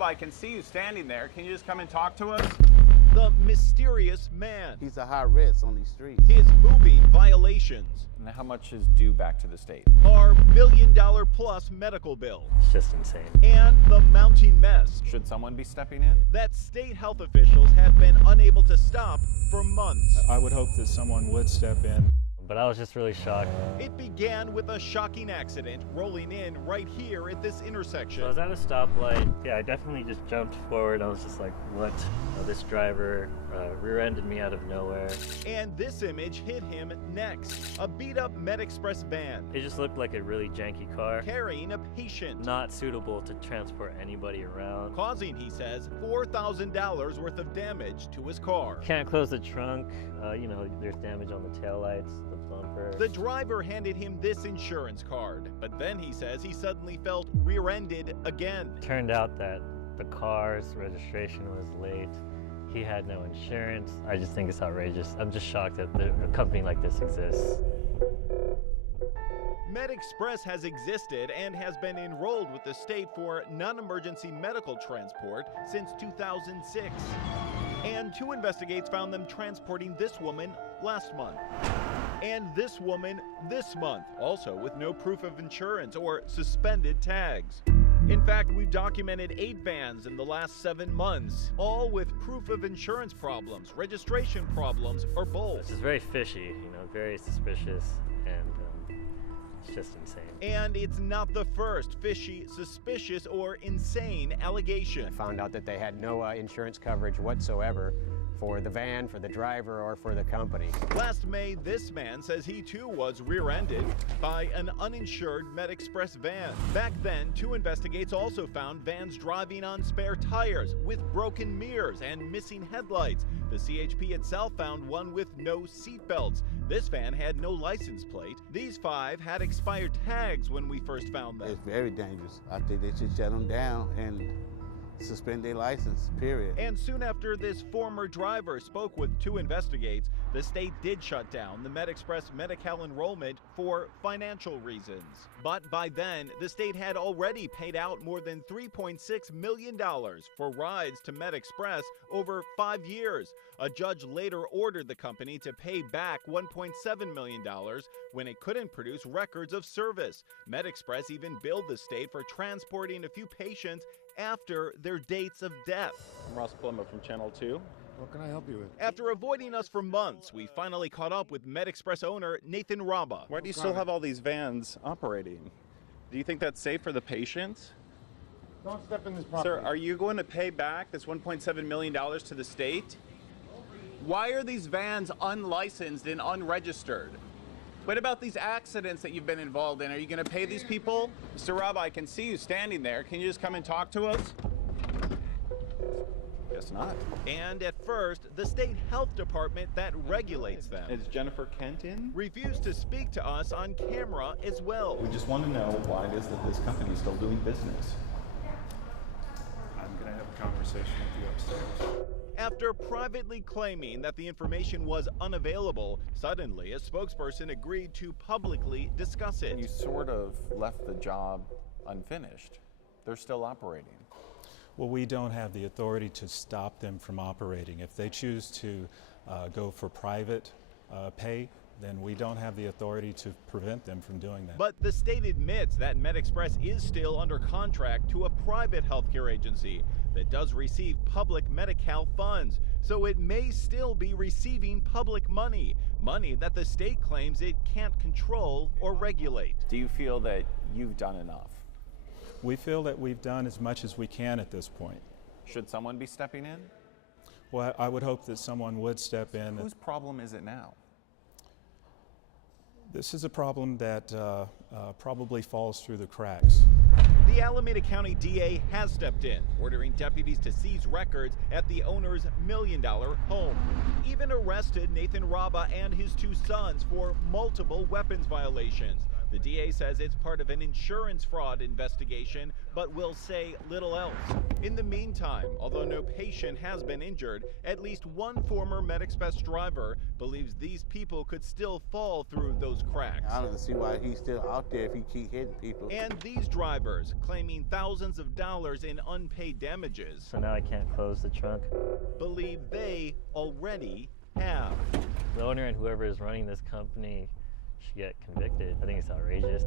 I can see you standing there. Can you just come and talk to us? The mysterious man. He's a high risk on these streets. His moving violations. And how much is due back to the state? Our $1 million plus medical bill. It's just insane. And the mounting mess Should someone be stepping in? that state health officials have been unable to stop for months. I would hope that someone would step in. But I was just really shocked. It began with a shocking accident rolling in right here at this intersection. So I was at a stoplight. Yeah, I definitely just jumped forward. I was just like, what? This driver rear-ended me out of nowhere. And this image hit him next. A beat-up MedExpress van It just looked like a really janky car. carrying a patient. Not suitable to transport anybody around. Causing, he says, $4,000 worth of damage to his car. Can't close the trunk. There's damage on the taillights, the bumper. The driver handed him this insurance card, but then he says he suddenly felt rear-ended again. Turned out that the car's registration was late. He had no insurance. I just think it's outrageous. I'm just shocked that a company like this exists. MedExpress has existed and has been enrolled with the state for non-emergency medical transport since 2006. And 2 investigates found them transporting this woman last month. And this woman this month, also with no proof of insurance or suspended tags. In fact, we've documented 8 vans in the last 7 months, all with proof of insurance problems, registration problems, or both. This is very fishy, very suspicious, and it's just insane. And it's not the first fishy, suspicious, or insane allegation. Found out that they had no insurance coverage whatsoever for the van, for the driver, or for the company. Last May, this man says he too was rear-ended by an uninsured MedExpress van. Back then, 2 investigates also found vans driving on spare tires with broken mirrors and missing headlights. The CHP itself found one with no seatbelts. This van had no license plate. These 5 had expired tags when we first found them. It's very dangerous. I think they should shut them down and suspend their license, period. And soon after this former driver spoke with 2 investigates, the state did shut down the MedExpress Medi-Cal enrollment for financial reasons. But by then, the state had already paid out more than $3.6 million for rides to MedExpress over 5 years. A judge later ordered the company to pay back $1.7 million when it couldn't produce records of service. MedExpress even billed the state for transporting a few patients after their dates of death. I'm Ross Palombo from Channel 2. What can I help you with? After avoiding us for months, we finally caught up with MedExpress owner Nathan Raba. Why do you still have all these vans operating? Do you think that's safe for the patients? Don't step in this property. Sir, are you going to pay back this $1.7 million to the state? Why are these vans unlicensed and unregistered? What about these accidents that you've been involved in? Are you going to pay these people? Mr. Raba, I can see you standing there. Can you just come and talk to us? Guess not. And at first, the state health department that regulates them Is Jennifer Kent in? refused to speak to us on camera as well. We just want to know why it is that this company is still doing business. I'm going to have a conversation with you upstairs. After privately claiming that the information was unavailable, suddenly a spokesperson agreed to publicly discuss it. You sort of left the job unfinished. They're still operating. Well, we don't have the authority to stop them from operating. If they choose to go for private pay, then we don't have the authority to prevent them from doing that. But the state admits that MedExpress is still under contract to a private healthcare agency that does receive public Medi-Cal funds. So it may still be receiving public money that the state claims it can't control or regulate. Do you feel that you've done enough? We feel that we've done as much as we can at this point. Should someone be stepping in? Well, I would hope that someone would step in. Whose problem is it now? This is a problem that probably falls through the cracks. The Alameda County DA has stepped in, ordering deputies to seize records at the owner's $1 million home. Even arrested Nathan Raba and his 2 sons for multiple weapons violations. The DA says it's part of an insurance fraud investigation, but will say little else. In the meantime, although no patient has been injured, at least one former MedExpress driver believes these people could still fall through those cracks. I don't see why he's still out there if he keep hitting people. And these drivers claiming thousands of dollars in unpaid damages. So now I can't close the trunk. Believe they already have. The owner and whoever is running this company should get convicted. I think it's outrageous.